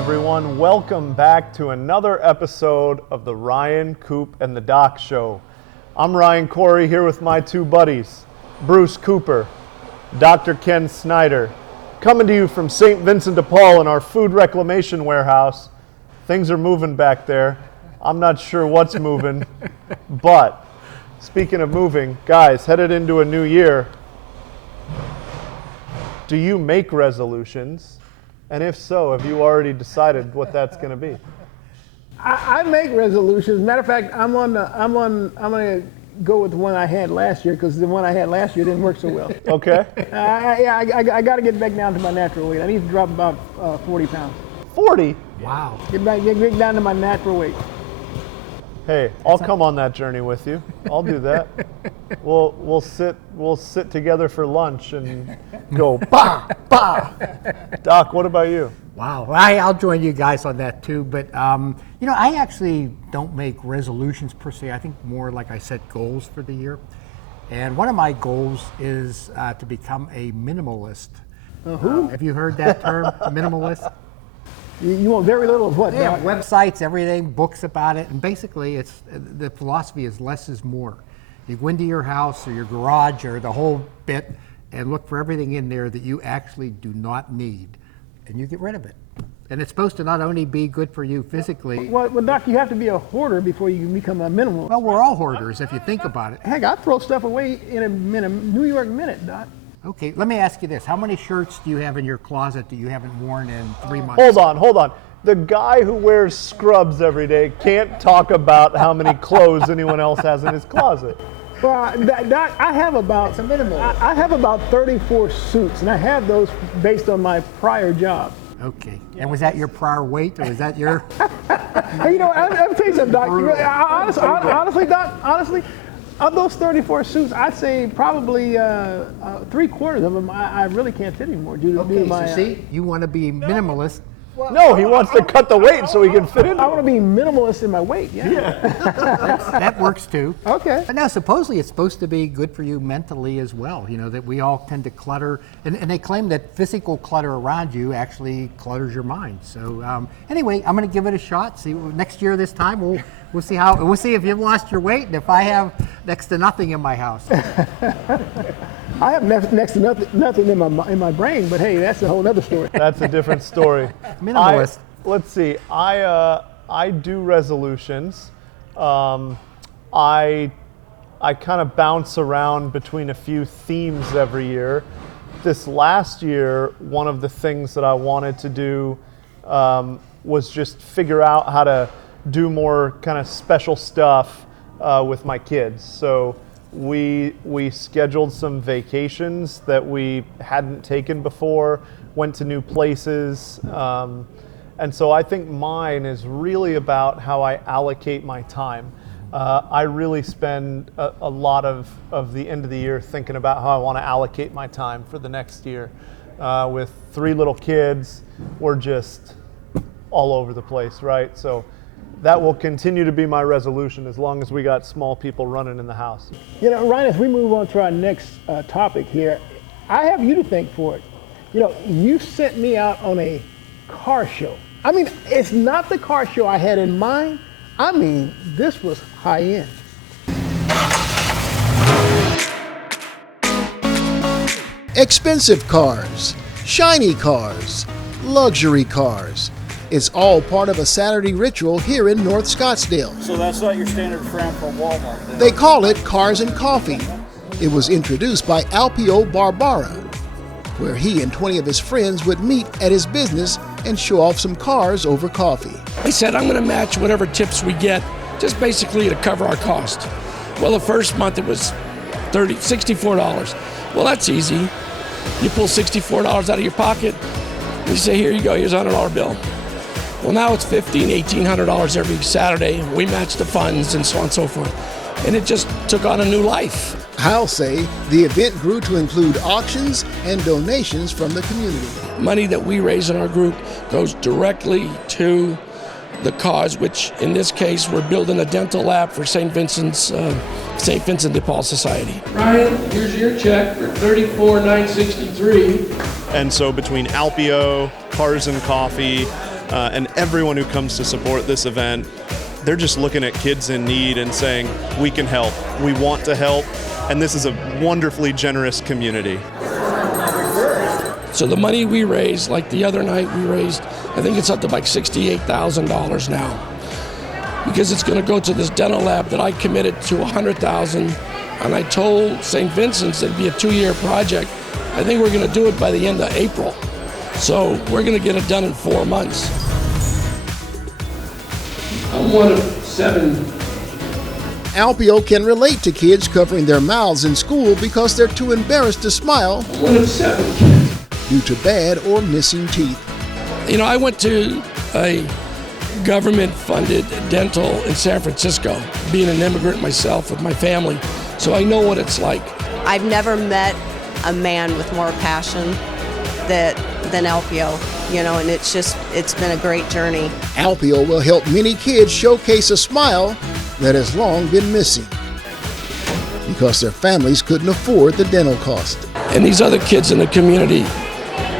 everyone. Welcome back to another episode of the Ryan, Coop, and the Doc Show. I'm Ryan Corry here with my two buddies, Bruce Cooper, Dr. Ken Snyder, coming to you from St. Vincent de Paul in our food reclamation warehouse. Things are moving back there. I'm not sure what's moving, but speaking of moving, guys, headed into a new year, do you make resolutions? And if so, have you already decided what that's going to be? I make resolutions. Matter of fact, I'm going to go with the one I had last year because the one I had last year didn't work so well. Okay. I got to get back down to my natural weight. I need to drop about 40 pounds. 40? Wow. Get down to my natural weight. Hey, I'll come on that journey with you. I'll do that. We'll sit together for lunch and go bah bah. Doc, what about you? Wow. I'll join you guys on that too. But I actually don't make resolutions per se. I think more like I set goals for the year. And one of my goals is to become a minimalist. Who? Have you heard that term, a minimalist? You want very little of what? Yeah, Doc? websites, everything, books about it, and basically the philosophy is less is more. You go into your house or your garage or the whole bit and look for everything in there that you actually do not need, and you get rid of it. And it's supposed to not only be good for you physically. Well, Doc, you have to be a hoarder before you can become a minimalist. Well, we're all hoarders if you think about it. Heck, I throw stuff away in a New York minute, Doc. Okay, let me ask you this. How many shirts do you have in your closet that you haven't worn in 3 months? Hold on. The guy who wears scrubs every day can't talk about how many clothes anyone else has in his closet. Well, Doc, I have about It's a minimal. I have about 34 suits, and I have those based on my prior job. Okay, and was that your prior weight or was that your? Hey, I'm tell you something, Doc. Honestly, Doc, of those 34 suits, I'd say probably 3/4 of them I really can't fit anymore due to being my. So see, you want to be minimalist. No, he wants to cut the weight so he can fit in. I want to be minimalist in my weight. Yeah. That works too. Okay. But now, supposedly, it's supposed to be good for you mentally as well. You know that we all tend to clutter, and they claim that physical clutter around you actually clutters your mind. So anyway, I'm going to give it a shot. See, next year this time we'll see if you've lost your weight and if I have next to nothing in my house. I have next to nothing in my brain, but hey, that's a whole other story. That's a different story. Minimalist. Let's see. I do resolutions. I kind of bounce around between a few themes every year. This last year, one of the things that I wanted to do was just figure out how to do more kind of special stuff with my kids. So we scheduled some vacations that we hadn't taken before, went to new places. And so I think mine is really about how I allocate my time. I really spend a lot of the end of the year thinking about how I want to allocate my time for the next year. With 3 little kids, we're just all over the place, right? So that will continue to be my resolution as long as we got small people running in the house. Ryan, as we move on to our next topic here, I have you to thank for it. You sent me out on a car show. I mean, it's not the car show I had in mind. I mean, this was high end. Expensive cars, shiny cars, luxury cars. It's all part of a Saturday ritual here in North Scottsdale. So that's not your standard fram from Walmart then? They call it Cars and Coffee. It was introduced by Alpio Barbara, where he and 20 of his friends would meet at his business and show off some cars over coffee. He said, I'm going to match whatever tips we get, just basically to cover our cost. Well, the first month it was $64. Well, that's easy. You pull $64 out of your pocket, you say, here you go, here's a $100 bill. Well, now it's $1,500, $1,800 every Saturday. We match the funds and so on and so forth. And it just took on a new life. I'll say the event grew to include auctions and donations from the community. Money that we raise in our group goes directly to the cause, which in this case, we're building a dental lab for St. Vincent de Paul Society. Ryan, here's your check for $34,963. And so between Alpio, Cars and Coffee, and everyone who comes to support this event, they're just looking at kids in need and saying, we can help, we want to help, and this is a wonderfully generous community. So the money we raised, like the other night we raised, I think it's up to like $68,000 now, because it's going to go to this dental lab that I committed to $100,000, and I told St. Vincent's it'd be a 2-year project. I think we're going to do it by the end of April. So we're going to get it done in 4 months. I'm one of 7. Alpio can relate to kids covering their mouths in school because they're too embarrassed to smile. One of 7 kids. Due to bad or missing teeth. You know, I went to a government-funded dental in San Francisco, being an immigrant myself with my family, so I know what it's like. I've never met a man with more passion than Alpio, you know, and it's been a great journey. Alpio will help many kids showcase a smile that has long been missing because their families couldn't afford the dental cost. And these other kids in the community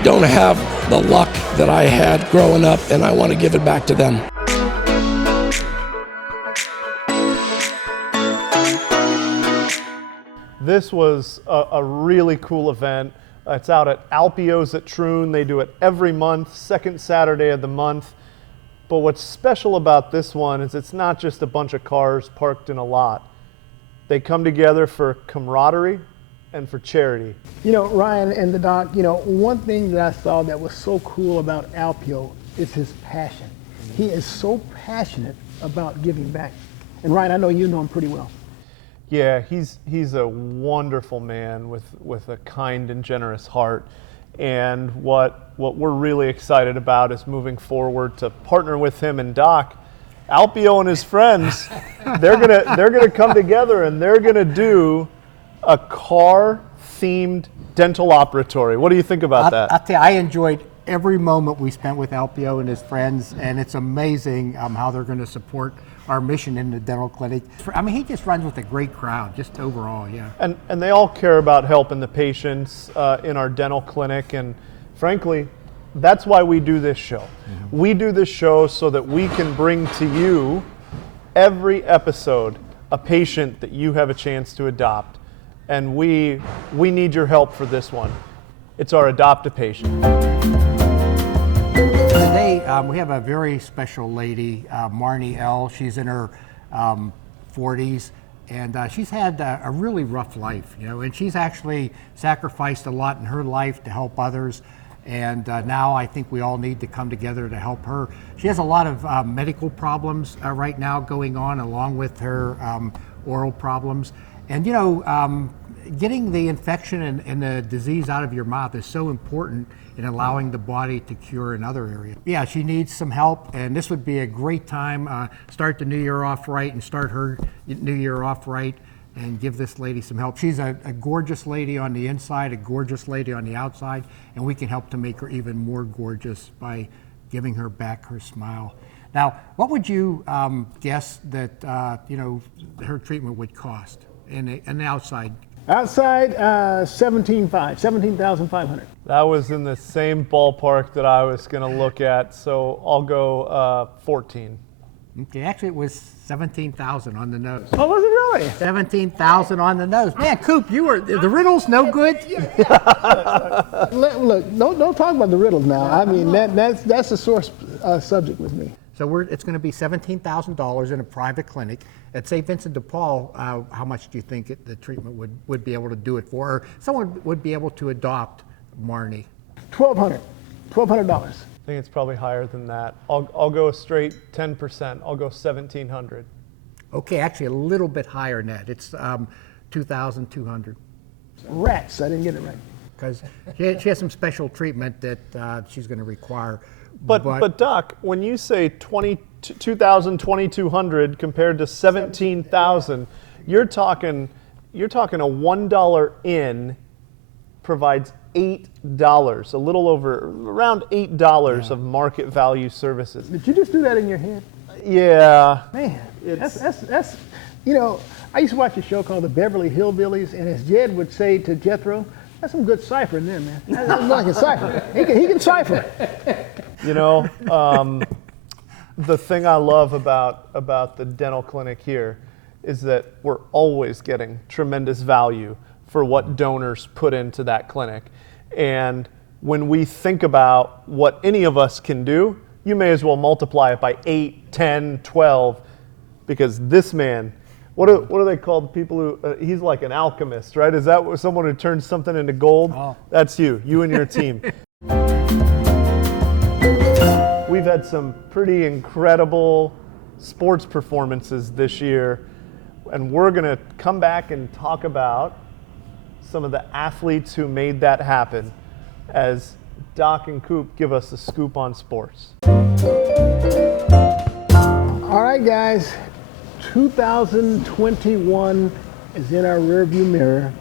don't have the luck that I had growing up, and I want to give it back to them. This was a really cool event. It's out at Alpio's at Troon. They do it every month, second Saturday of the month. But what's special about this one is it's not just a bunch of cars parked in a lot. They come together for camaraderie and for charity. You know, Ryan and the doc, you know, one thing that I saw that was so cool about Alpio is his passion. He is so passionate about giving back. And Ryan, I know you know him pretty well. Yeah, he's a wonderful man with a kind and generous heart. And what we're really excited about is moving forward to partner with him and Doc. Alpio and his friends, they're gonna come together and they're gonna do a car-themed dental operatory. What do you think about that? I'll tell you, I enjoyed every moment we spent with Alpio and his friends, and it's amazing how they're going to support our mission in the dental clinic. I mean, he just runs with a great crowd, just overall, yeah. And they all care about helping the patients in our dental clinic, and frankly, that's why we do this show. Mm-hmm. We do this show so that we can bring to you every episode a patient that you have a chance to adopt. And we need your help for this one. It's our Adopt a Patient. Today, we have a very special lady, Marnie L. She's in her 40s, and she's had a really rough life, you know, and she's actually sacrificed a lot in her life to help others. And now I think we all need to come together to help her. She has a lot of medical problems right now going on, along with her oral problems. And you know, getting the infection and the disease out of your mouth is so important in allowing the body to cure in other areas. Yeah, she needs some help, and this would be a great time. Start the new year off right and start her new year off right and give this lady some help. She's a gorgeous lady on the inside, a gorgeous lady on the outside, and we can help to make her even more gorgeous by giving her back her smile. Now, what would you guess that you know, her treatment would cost in the outside? Outside, $17,500. That was in the same ballpark that I was going to look at, so I'll go 14. Okay, actually it was 17,000 on the nose. Oh, was it really? 17,000 on the nose. Man, Coop, the Riddle's no good. Look, don't talk about the Riddles now. I mean, that's a sore subject with me. So it's going to be $17,000 in a private clinic at St. Vincent de Paul. How much do you think the treatment would be able to do it for, or someone would be able to adopt Marnie? $1,200. I think it's probably higher than that. I'll go straight 10%. I'll go 1,700. Okay, actually a little bit higher than that. It's 2,200. Rats! I didn't get it right. Because she has some special treatment that she's going to require. But Doc, when you say 2,200 compared to 17,000, you're talking a $1 in provides $8, a little over, around $8 of market value services. Did you just do that in your head? Yeah. Man, that's you know, I used to watch a show called The Beverly Hillbillies, and as Jed would say to Jethro, that's some good ciphering there, man. That's like a cipher. He can cipher. You know, the thing I love about the dental clinic here is that we're always getting tremendous value for what donors put into that clinic. And when we think about what any of us can do, you may as well multiply it by 8, 10, 12, because this man, what are they called? People who, he's like an alchemist, right? Is that someone who turns something into gold? Oh. That's you and your team. We've had some pretty incredible sports performances this year, and we're going to come back and talk about some of the athletes who made that happen as Doc and Coop give us a scoop on sports. All right, guys, 2021 is in our rearview mirror,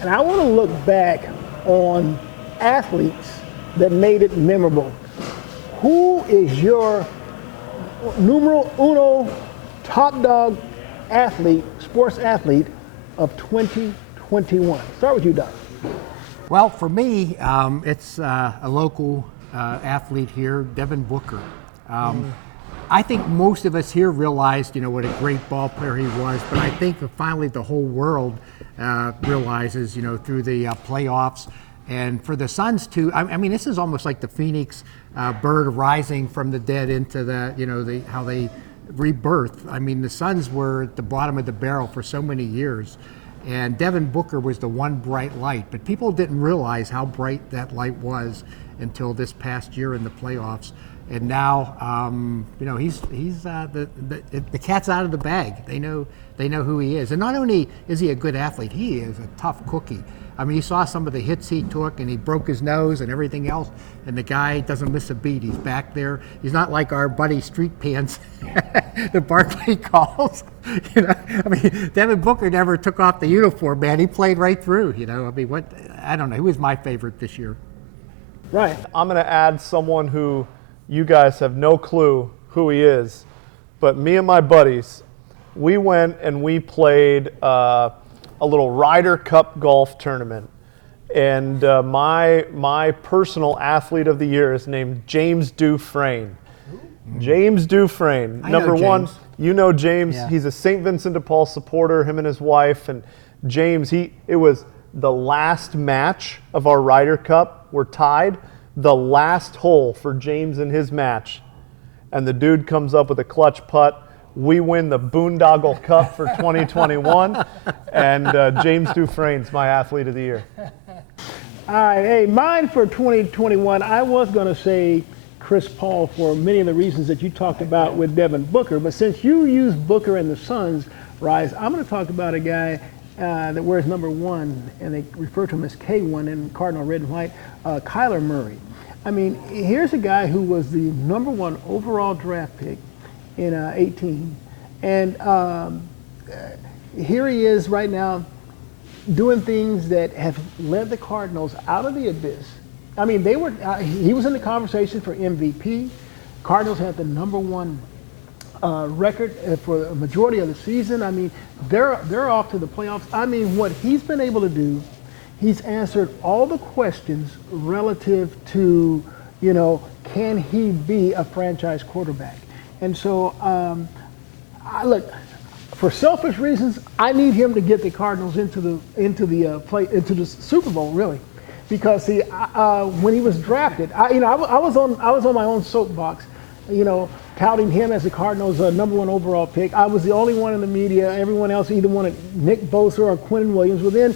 and I want to look back on athletes that made it memorable. Who is your numero uno top dog athlete, sports athlete of 2021? Start with you, Doc. Well, for me, it's a local athlete here, Devin Booker. I think most of us here realized, what a great ball player he was, but I think that finally the whole world realizes, through the playoffs, and for the Suns too. I mean, this is almost like the Phoenix bird rising from the dead into the, how they rebirth. I mean, the Suns were at the bottom of the barrel for so many years, and Devin Booker was the one bright light, but people didn't realize how bright that light was until this past year in the playoffs. And now, he's the cat's out of the bag. They know who he is. And not only is he a good athlete, he is a tough cookie. I mean, you saw some of the hits he took, and he broke his nose and everything else, and the guy doesn't miss a beat. He's back there. He's not like our buddy Street Pants that Barkley calls. I mean, Devin Booker never took off the uniform, man. He played right through. I mean, I don't know. He was my favorite this year. Right. I'm going to add someone who you guys have no clue who he is, but me and my buddies, we went and we played a little Ryder Cup golf tournament, and my personal athlete of the year is named James Dufresne. James Dufresne, number one. You know James. Yeah. He's a St. Vincent de Paul supporter. Him and his wife, and James. It was the last match of our Ryder Cup. We're tied. The last hole for James in his match, and the dude comes up with a clutch putt. We win the Boondoggle Cup for 2021, and James Dufresne's my athlete of the year. All right, hey, mine for 2021, I was going to say Chris Paul for many of the reasons that you talked about with Devin Booker, but since you used Booker and the Suns, Rise, I'm going to talk about a guy that wears number 1, and they refer to him as K1 in Cardinal red and white, Kyler Murray. I mean, here's a guy who was the number 1 overall draft pick in 18, and here he is right now doing things that have led the Cardinals out of the abyss. I mean, he was in the conversation for MVP. Cardinals had the number 1 record for a majority of the season. I mean, they're off to the playoffs. I mean, what he's been able to do, he's answered all the questions relative to, can he be a franchise quarterback? And so, look, for selfish reasons, I need him to get the Cardinals into the Super Bowl, really, because see, when he was drafted, I was on my own soapbox, touting him as the Cardinals' number 1 overall pick. I was the only one in the media. Everyone else either wanted Nick Bosa or Quinnen Williams. Well, then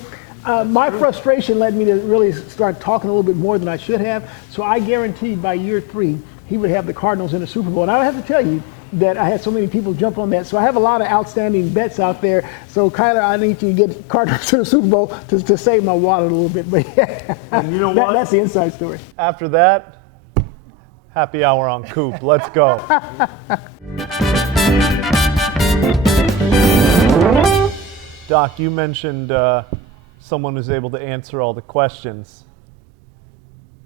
my frustration led me to really start talking a little bit more than I should have. So I guaranteed by year 3 he would have the Cardinals in the Super Bowl. And I have to tell you that I had so many people jump on that. So I have a lot of outstanding bets out there. So Kyler, I need you to get Cardinals to the Super Bowl to save my wallet a little bit. But yeah, and you know what? That's the inside story. After that, happy hour on Coop. Let's go. Doc, you mentioned someone who's able to answer all the questions.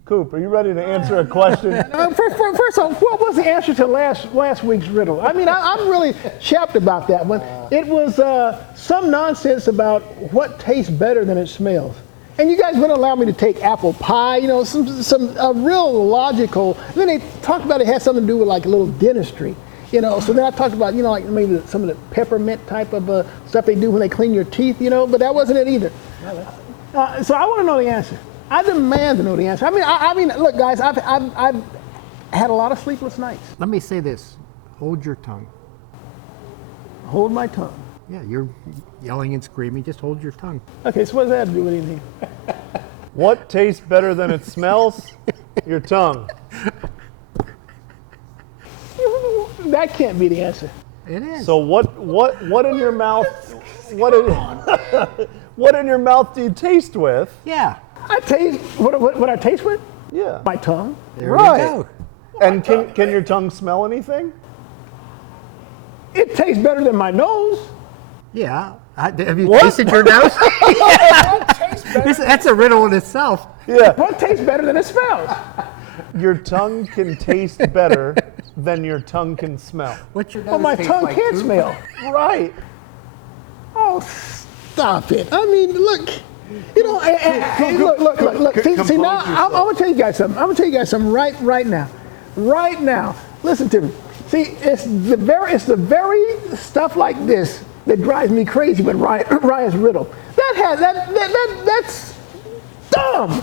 Coop, are you ready to answer a question? First off, what was the answer to last week's riddle? I mean, I'm really chapped about that one. It was some nonsense about what tastes better than it smells. And you guys wouldn't allow me to take apple pie, you know, some real logical. Then they talked about it had something to do with like a little dentistry, you know. So then I talked about, you know, like maybe some of the peppermint type of stuff they do when they clean your teeth, you know. But that wasn't it either. So I want to know the answer. I demand to know the answer. I mean, look, guys, I've had a lot of sleepless nights. Let me say this: hold your tongue. Hold my tongue. Yeah, you're yelling and screaming. Just hold your tongue. Okay, so what does that have to do with anything? What tastes better than it smells? Your tongue. That can't be the answer. It is. So what in your mouth? What in your mouth do you taste with? Yeah. I taste what I taste with? Yeah. My tongue. There Right. you go. And can your tongue smell anything? It tastes better than my nose. Yeah. Have you tasted your nose? That's a riddle in itself. Yeah. What tastes better than it smells? Your tongue can taste better than your tongue can smell. What's your nose Well, my taste tongue like, can't Coop? smell. Right. Oh, stop it. I mean, look. You know, look. See now, I'm gonna tell you guys something. I'm gonna tell you guys something right now. Right now. Listen to me. See, it's the very stuff like this that drives me crazy with Ryan's riddle. That's dumb.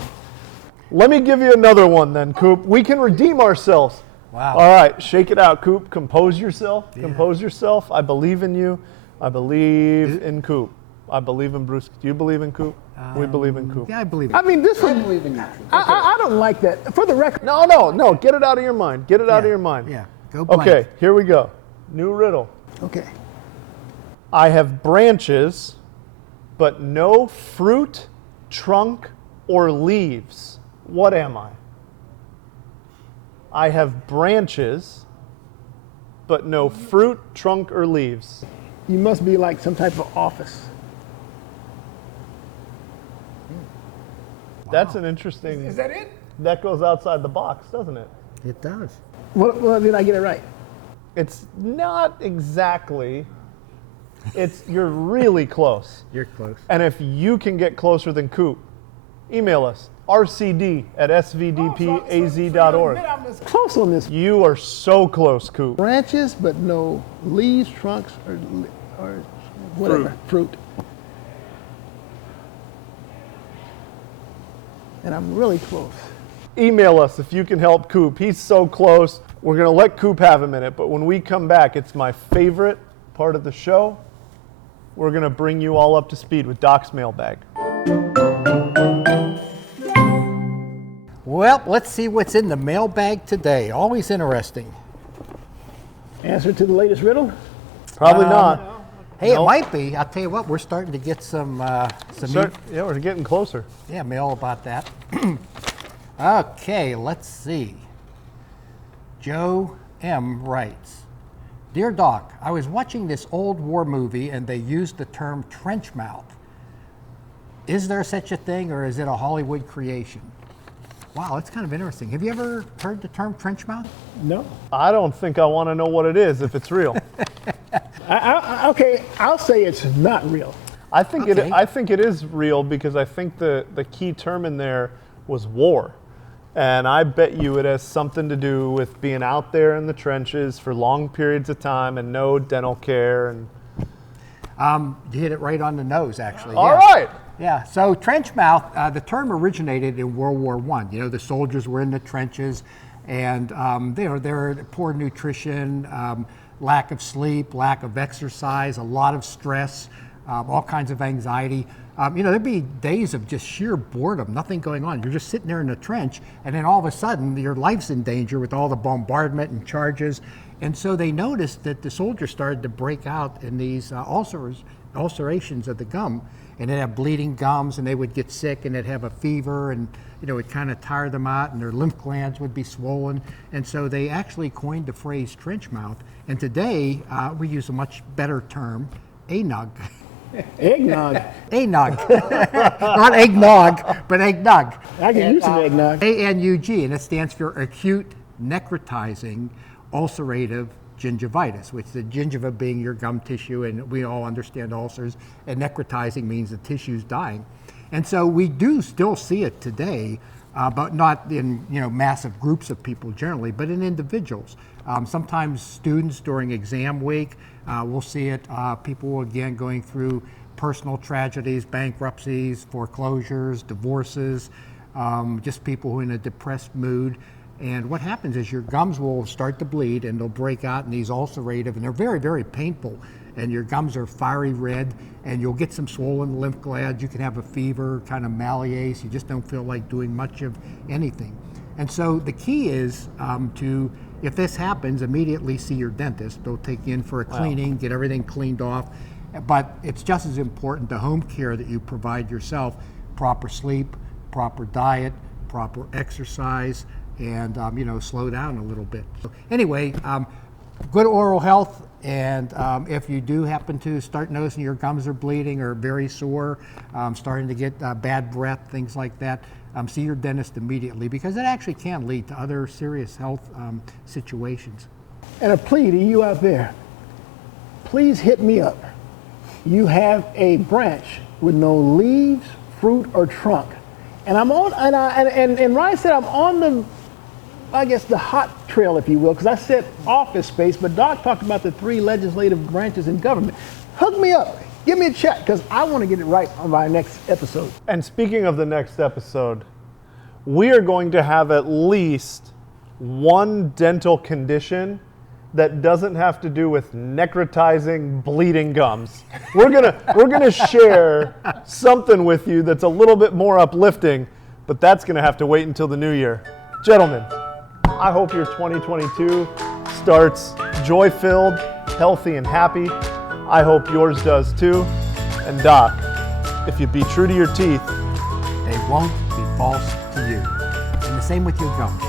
Let me give you another one then, Coop. We can redeem ourselves. Wow. All right, shake it out, Coop. Compose yourself. Yeah. Compose yourself. I believe in you. I believe in Coop. I believe in Bruce. Do you believe in Coop? We believe in Coop. Yeah, I believe it. I mean, this one. I believe in you. I don't like that. For the record. No. Get it out of your mind. Get it out of your mind. Yeah. Go blank. Okay, here we go. New riddle. Okay. I have branches, but no fruit, trunk, or leaves. What am I? I have branches, but no fruit, trunk, or leaves. You must be like some type of office. That's an interesting. Is that it? That goes outside the box, doesn't it? It does. Well, did I get it right? It's not exactly. You're really close. You're close. And if you can get closer than Coop, email us, rcd@svdpaz.org. I'm as close on this. You are so close, Coop. Branches, but no leaves, trunks, or whatever, fruit. And I'm really close. Email us if you can help Coop. He's so close. We're going to let Coop have a minute, but when we come back, it's my favorite part of the show. We're going to bring you all up to speed with Doc's Mailbag. Well, let's see what's in the mailbag today. Always interesting. Answer to the latest riddle? Probably not. Hey, It might be. I'll tell you what, we're starting to get some Yeah, we're getting closer. mail about that. Okay, let's see. Joe M. writes, Dear Doc, I was watching this old war movie and they used the term trench mouth. Is there such a thing or is it a Hollywood creation? Wow, that's kind of interesting. Have you ever heard the term trench mouth? No. I don't think I want to know what it is if it's real. Okay, I'll say it's not real. I think it is real because I think the key term in there was war. And I bet you it has something to do with being out there in the trenches for long periods of time and no dental care. And You hit it right on the nose, actually. All right. Yeah, so trench mouth, the term originated in World War I. You know, the soldiers were in the trenches and they're poor nutrition, lack of sleep, lack of exercise, a lot of stress, all kinds of anxiety. There'd be days of just sheer boredom, nothing going on. You're just sitting there in the trench, and then all of a sudden, your life's in danger with all the bombardment and charges. And so they noticed that the soldiers started to break out in these ulcerations of the gum, and they'd have bleeding gums, and they would get sick, and they'd have a fever, and it would kind of tire them out, and their lymph glands would be swollen. And so they actually coined the phrase trench mouth. And today, we use a much better term, ANUG. Eggnog. Eggnog. Not eggnog, but eggnog. I can use some eggnog. ANUG, and it stands for acute necrotizing ulcerative gingivitis, which the gingiva being your gum tissue, and we all understand ulcers, and necrotizing means the tissue's dying. And so we do still see it today, but not in massive groups of people generally, but in individuals. Sometimes students during exam week, we'll see it. People again going through personal tragedies, bankruptcies, foreclosures, divorces, just people who are in a depressed mood. And what happens is your gums will start to bleed and they'll break out in these ulcerative, and they're very, very painful. And your gums are fiery red, and you'll get some swollen lymph glands. You can have a fever, kind of malaise. You just don't feel like doing much of anything. And so the key is if this happens, immediately see your dentist. They'll take you in for a cleaning, get everything cleaned off. But it's just as important the home care that you provide yourself: proper sleep, proper diet, proper exercise, and slow down a little bit. So anyway, good oral health. And if you do happen to start noticing your gums are bleeding or very sore, starting to get bad breath, things like that, see your dentist immediately, because it actually can lead to other serious health situations. And a plea to you out there, please hit me up. You have a branch with no leaves, fruit, or trunk. And I'm on, and Ryan said I'm on the hot trail, if you will, because I said office space, but Doc talked about the 3 legislative branches in government. Hook me up. Give me a check, because I want to get it right on my next episode. And speaking of the next episode, we are going to have at least one dental condition that doesn't have to do with necrotizing, bleeding gums. We're gonna share something with you that's a little bit more uplifting, but that's gonna have to wait until the new year. Gentlemen, I hope your 2022 starts joy-filled, healthy, and happy. I hope yours does too. And Doc, if you be true to your teeth, they won't be false to you. And the same with your gums.